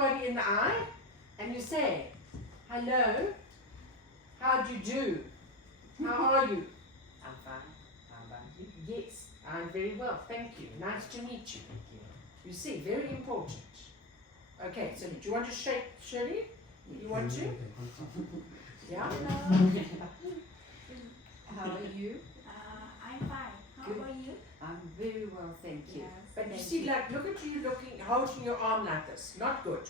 everybody in the eye and you say, hello, how do you do? How are you? I'm fine. How about you? Yes, I'm very well, thank you. Nice to meet you. You see, very important. Okay, so do you want to shake Shirley? You want to? Yeah? How are you? I'm fine. How Good. about you? I'm very well, thank you. Yes. But you Thank see, like, look at you holding your arm like this. Not good.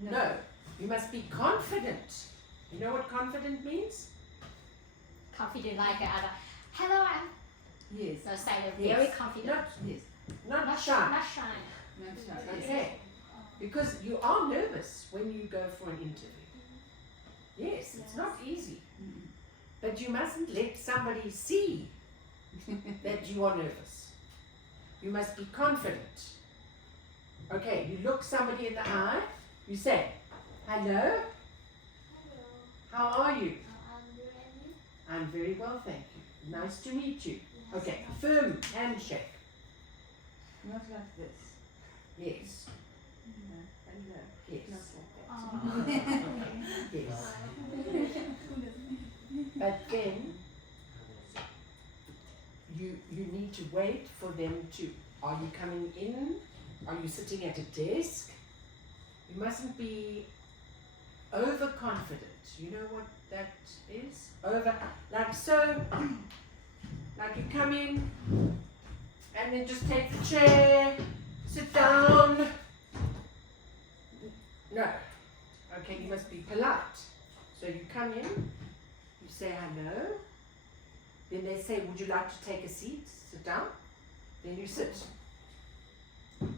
No, you must be confident. You know what confident means? Confident like hello, I'm Yes. so say Yes. very confident. Not, Yes. not shy. Not shy. Not shy. Okay. Because you are nervous when you go for an interview. Yes, it's not easy. Mm. But you mustn't let somebody see that you are nervous. You must be confident. Okay, you look somebody in the eye, you say, hello, how are you? I'm very well, thank you. Nice to meet you. Okay, firm handshake. Not like this. Yes, No. Hello. yes, Not like that. yes. But then you need to wait for them to, are you coming in? Are you sitting at a desk? You mustn't be overconfident. You know what that is? Like so, like you come in and then just take the chair, sit down. No. Okay, you must be polite. So you come in, you say hello, then they say, would you like to take a seat? Sit down. Then you sit. Then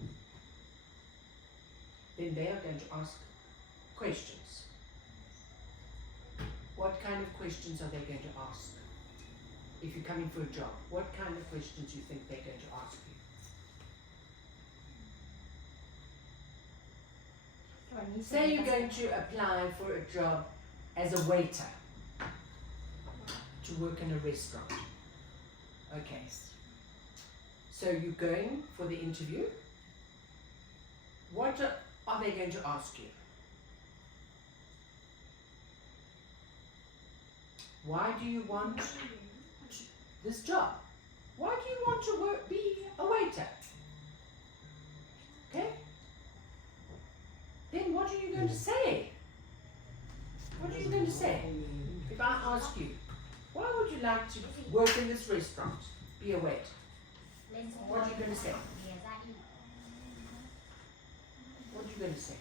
they are going to ask questions. What kind of questions are they going to ask? If you're coming for a job, what kind of questions do you think they're going to ask you? Say you're going to apply for a job as a waiter to work in a restaurant. Okay. So you're going for the interview. What are they going to ask you? Why do you want this job? Why do you want to be a waiter? Okay? Then what are you going to say? What are you going to say? If I ask you, why would you like to work in this restaurant, be a waiter? What are you going to say? What are you going to say?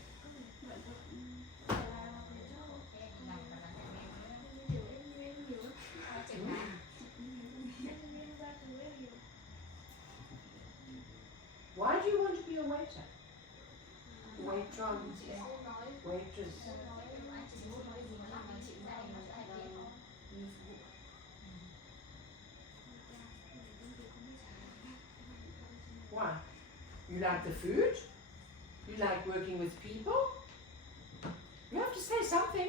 Why do you want to be a waiter? Waitress. Waitress. Why? You like the food? You like working with people? You have to say something.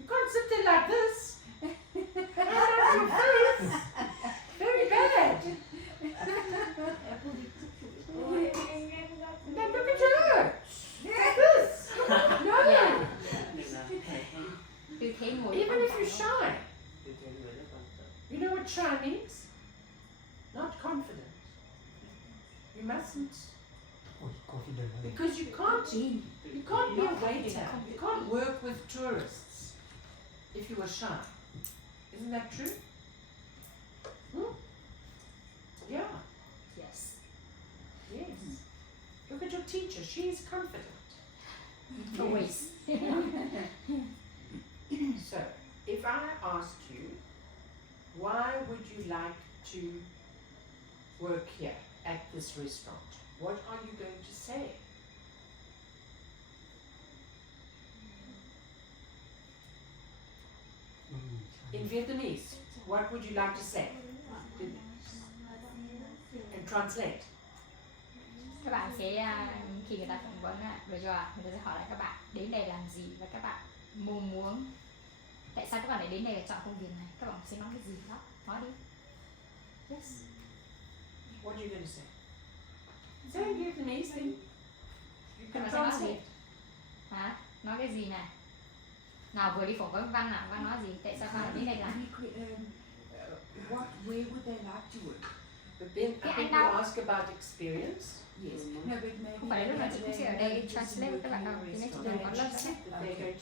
You can't sit there like this. Your face. Very bad. Then look at her. Like this. No. Yeah. Tư thế ngồi Even if you're shy. Tôi thấy người rất quan trọng. You know what shy means? Not confident. You mustn't. Because you can't be a waiter. You can't work with tourists if you are shy. Isn't that true? Hmm? Yeah. Yes. Yes. Look at your teacher. She is confident. Always. So, if I asked you, why would you like to work here at this restaurant? What are you going to say? In Vietnamese, what would you like to say? And translate. Các bạn sẽ khi người ta phỏng vấn rồi người ta sẽ hỏi lại các bạn đến đây làm gì và các bạn muốn tại sao các bạn lại đến đây và chọn công việc này, các bạn sẽ nói cái gì đó, nói đi. Yes. What are you going to say? Say in Vietnamese, then you Các can bạn sẽ nói gì? translate. cái gì nè? Nào vừa đi phỏng vấn Văn nào, Văn nói gì? Tại sao con lại đến đây làm? What way would they like to work? But then I Yeah, think I know. you ask about experience. Yes. No, but maybe Không phải lúc nào chị cũng sẽ ở đây just translate với các bạn đâu, working cho in a nên chị restaurant. đừng có lo lắng. That they're going to,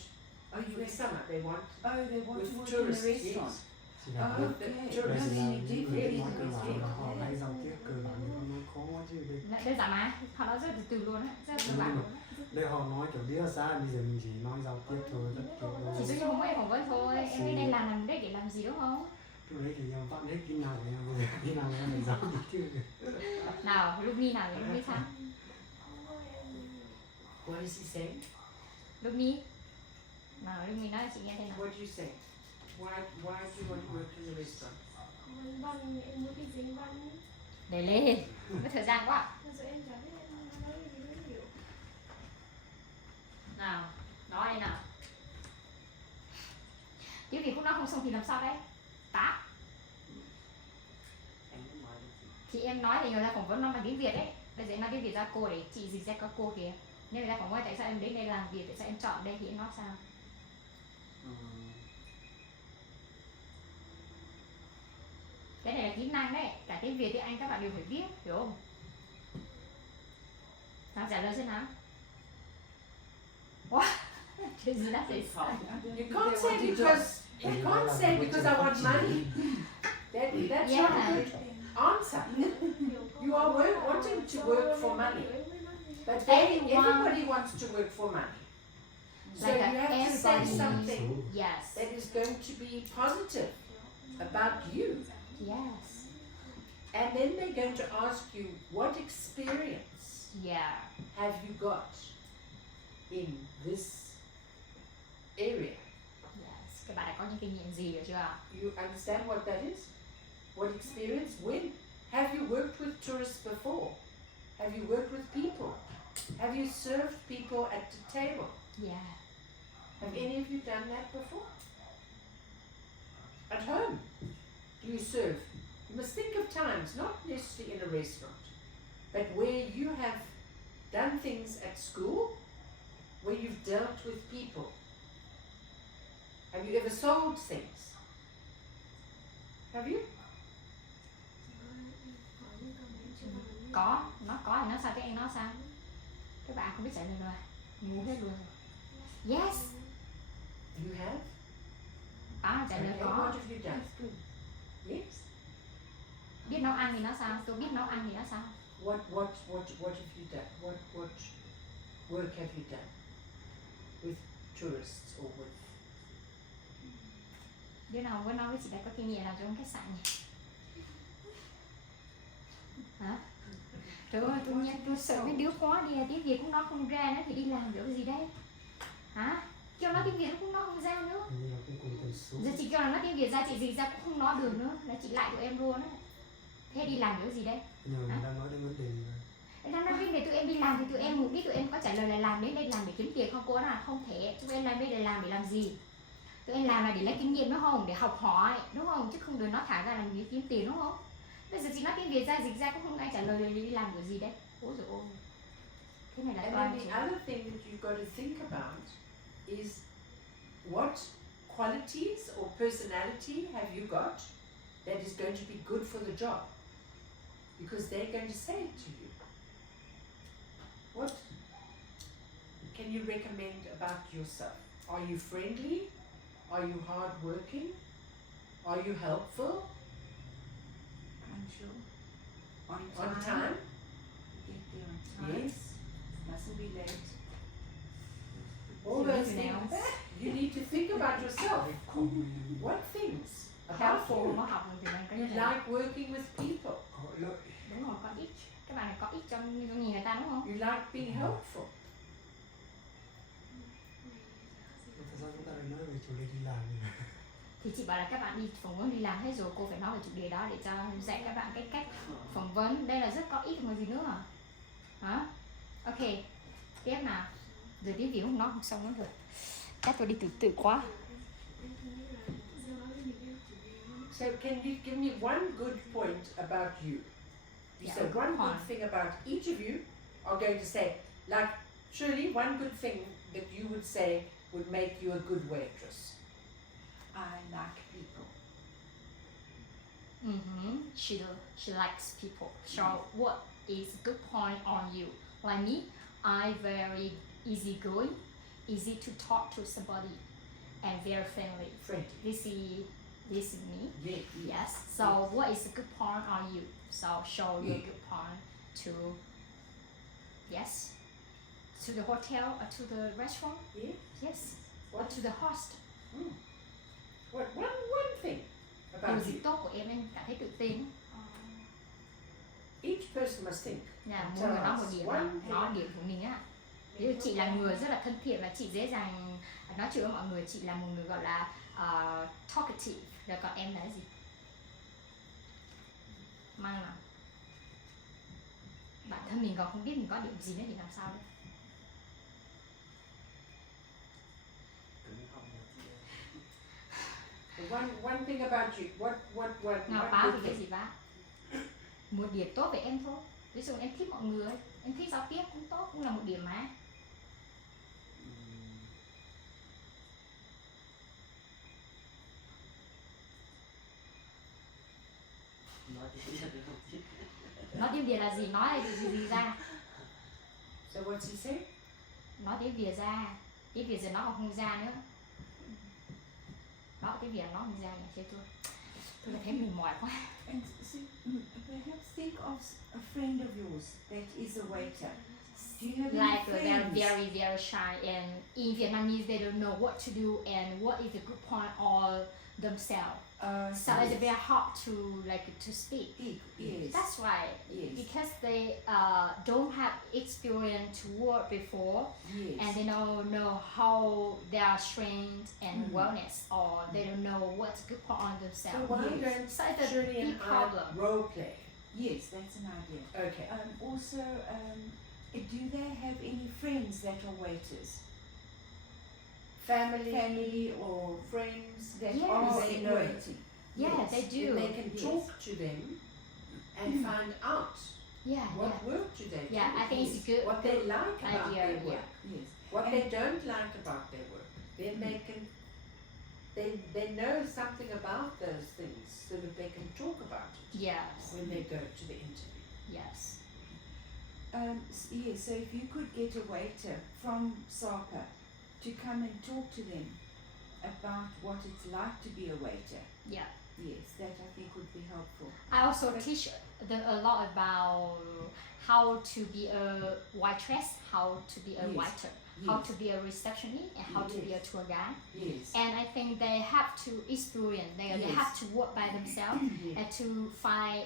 Oh, you for the summer, they want Oh, they want to with work tourists. in a restaurant. Yes. Chỉ là Oh, With the okay. đây tourists. chỉ No, là then you những người definitely nói cơ bản need là to họ speak. hay giao tiếp cơ bản thì họ nói khó quá chứ đây. Đơn giản mà, họ nói rất từ từ luôn á, rất cơ bản luôn á. Đây họ nói kiểu đĩa xa, bây giờ mình chỉ nói giao tiếp thôi, rất kiểu Chỉ giúp cho không em phỏng vấn thôi, em đi đây làm đây để làm gì đúng không? lúc đấy thì em vẫn hết kỹ năng của em, bây giờ kỹ năng của em phải giao tiếp chứ. Nào, Lumi nào, Lumi sao? What is he saying? Lumi. Nào, Lumi nói cho chị nghe thế nào. What do you say? Why do you want to work in a restaurant? Văn em muốn đi dính văn. Để lên, mất thời gian quá. Thật sự em chả biết em nói gì mới hiểu. Nào, nói đi nào. Tiếng Việt cũng nói không xong thì làm sao đấy? Tá. Em muốn nói được gì? Thì em nói thì người ta phỏng vấn nó bằng tiếng Việt đấy. Bây giờ em nói tiếng Việt ra cô để chị dịch ra các cô kìa. Nếu người ta phỏng vấn tại sao em đến đây làm việc, tại sao em chọn đây thì em nói sao? Cái này là kỹ năng đấy, cả tiếng Việt tiếng Anh các bạn đều phải viết, hiểu không? Nào trả lời xem nào. Wow, chuyện gì đã xảy ra? I don't You think can't they say want to because you can't say because I want money. That's not a good answer. You are wanting to work for money, but everybody wants to work for money. So Like you have to say everybody- something Yes, that is going to be positive about you. yes, And then they're going to ask you, what experience yeah, have you got in this area? yes. Các bạn đã có những kinh nghiệm gì rồi chưa? You understand what that is? What experience? When? Have you worked with tourists before? Have you worked with people? Have you served people at the table? Yeah. Have any of you done that before? At home? Do you serve? You must think of times, not necessarily in a restaurant, but where you have done things at school, where you've dealt with people. Have you ever sold things? Have you? Có, nó có thì nó sao, cái anh nói sao? Các bạn không biết trả lời rồi, ngu hết luôn. Yes, You have? trả lời Okay, có. what have you done? Yes. Biết nấu ăn thì nó sao? Tôi biết nấu ăn thì nó sao? What have you done? What work have you done with tourists or with? Đứa nào với nói với chị đã có kinh nghiệm làm trong khách sạn nhỉ? Hả? Trời ơi, tôi sợ mấy đứa quá đi, tiếng Việt cũng nói không ra nữa thì đi làm được cái gì đấy? Hả? Kêu nói tiếng Việt nó cũng nói không ra nữa. Hình như là cũng cùng tần số. Giờ chị kêu là nói tiếng Việt ra, chị dịch ra cũng không nói được nữa, là chị lại tụi em luôn á. Thế đi làm được cái gì đấy? Nhưng mà mình đang nói đến vấn đề gì rồi? Đang nói vấn đề tụi em đi làm thì tụi em biết tụi em có trả lời là làm đến đây làm để kiếm tiền không? Cô là không thể. Tụi em làm đây để làm gì? Tụi em làm là để lấy kinh nghiệm đúng không? Để học hỏi đúng không? Chứ không được nói thẳng ra làm để kiếm tiền đúng không? Bây giờ chị nói tiếng Việt ra dịch ra cũng không ai trả lời là đi làm được gì đấy. Ôi dồi ôi. Thế này là And toàn then the other thing that you've got to think about is what qualities or personality have you got that is going to be good for the job? Because they're going to say it to you. What can you recommend about yourself? Are you friendly? Are you hardworking? Are you helpful? Punctual. On time. On time? Get there on time. Yes. Mustn't be late. All You those need to things. know. You need to think about yourself. Không, What things about helpful you? nó học thì mình có You thể là like working with people. có lợi. đúng rồi, có ích. Các bạn này có ích trong nhìn người ta đúng không? You like being helpful. Thật ra chúng ta đang nói về chủ đề đi làm rồi. Thì chị bảo là các bạn đi phỏng vấn đi làm hết rồi, cô phải nói về chủ đề đó để cho dạy các bạn cái cách phỏng vấn. Đây là rất có ích còn gì nữa à? Hả? Ok, tiếp nào. Rồi tiếng Việt không nói không xong nữa rồi. Chắc tôi đi tự quá. So can you give me one good point about you? You Yeah, said one good fine. thing about each of you are going to say, like, surely one good thing that you would say would make you a good waitress? I like people. She likes people. So what is good point on you? Like me, I very easygoing, easy to talk to somebody, and very friendly. Friendly. This is me. Yeah. Yes. So what is a good point on you? So show your good point to to the hotel or to the restaurant. Yeah. Yes. Or What? to the host. What? One thing Điều about gì you. tốt của em cảm thấy tự tin. Each person must think. Là mỗi người nói một điểm, One nói điểm của mình á. Ví dụ chị là người rất là thân thiện và chị dễ dàng nói chuyện với mọi người, chị là một người gọi là talkative. Rồi còn em là gì? Mang nào? Bản thân mình còn không biết mình có điểm gì nữa thì làm sao đấy. Cứng không One thing about you. What? Ngọc what báo good thì cái thing? gì bác? Một điểm tốt về em thôi. Ví dụ em thích mọi người, em thích giao tiếp cũng tốt, cũng là một điểm mà. nói tiếng Việt được không chứ? Nói tiếng Việt là gì? Nói là gì ra? So what's he say? Nói tiếng Việt ra. Tiếng Việt giờ nó còn không ra nữa. Nói tiếng Việt nó không ra nhỉ? Thế tôi thấy mình mỏi quá. And so, perhaps think of a friend of yours that is a waiter. Do you have Like any they're friends? very very shy, and in Vietnamese they don't know what to do and what is the good point of themselves. So it's very hard to speak. Yes. That's why, Yes. because they don't have experience to work before, Yes. and they don't know how their strength and weakness, or they don't know what's good point on So themselves. why Yes. don't So it's a Shirley big and I problem. role play? Yes, that's an idea. Okay. Also, do they have any friends that are waiters? Family or friends that Yes. are They know. waiting. Yeah, Yes. they do. Then they can Yes. talk to them and find out Yeah, what yeah. work do they do. Yeah, I think it's a good What they like about idea, their yeah. work. Yes. What And- they don't like about their work. Then they can they know something about those things so that they can talk about it Yes, when they go to the interview. yes. Yes, so if you could get a waiter from SAPA to come and talk to them about what it's like to be a waiter, Yeah. yes, that I think would be helpful. I also teach them a lot about how to be a waitress, how to be a Yes. waiter, how Yes. to be a receptionist, and how to be a Yes. tour guide. Yes. And I think they have to experience. They Yes. have to work by themselves Yes. and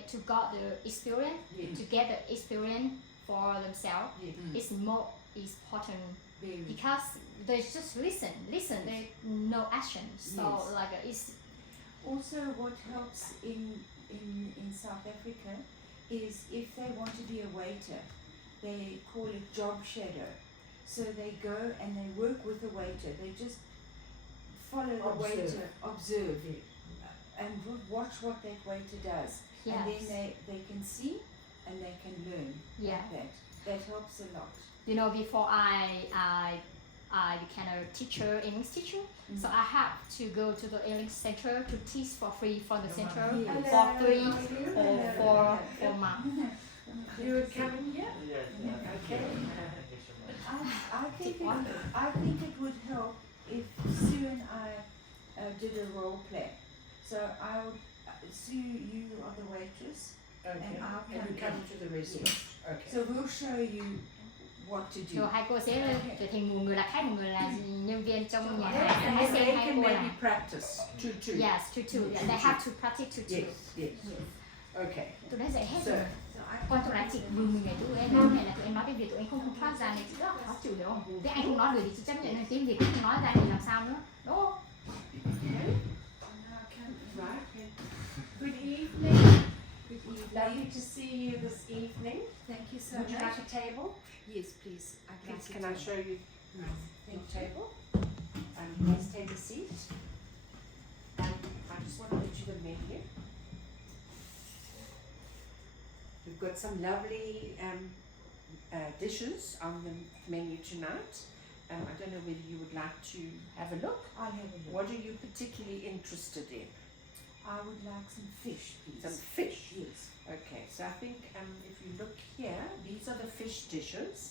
to got the experience, Yes. to get the experience for themselves. Yes. It's more important Very. because they just listen. They no action. So Yes. like it's Also, what helps in South Africa is if they want to be a waiter, they call it job shadow. So they go and they work with the waiter. They just follow the Observe. waiter, observe, Yes. and watch what that waiter does. And then yes. they can see and they can learn Yeah. like that. That helps a lot. You know, before I became a teacher, English teacher, so I have to go to the English center to teach for free for the center Yes. for 3 How are you? or Hello. 4 months. You were coming here? Yes, Okay. thank you so much. I think it would help if Sue and I did a role play. So I would Sue, you are the waitress. Okay. And I'll And you come come to the restaurant. Okay. So we'll show you what to do. Rồi hai cô sẽ trở thành một người là khách, một người là nhân viên trong nhà Yes, hàng. and Hãy then xem they hai can cô maybe là practice two. yes, two. Yeah, they have to practice two. Yes, yes. Okay. Tụi nó dạy hết So, rồi. Con tụi nó chị mừng mình này tụi em nói này là tụi em nói tiếng Việt, tụi em không thoát ra này chị rất là khó chịu được không? Tiếng Anh không nói được thì chị chấp nhận là tiếng Việt không nói ra thì làm sao nữa, đúng không? right. Good evening. Lovely to see you this evening. Thank you so Would you much. like a table? Yes, please. I'd like Please, it can to- I show you the table? Please take a seat. I just want to get you the menu. We've got some lovely dishes on the menu tonight. I don't know whether you would like to have a look. I'll have a look. What are you particularly interested in? I would like some fish, please. Some fish. Yes. Okay, so I think if you look here, these are the fish dishes.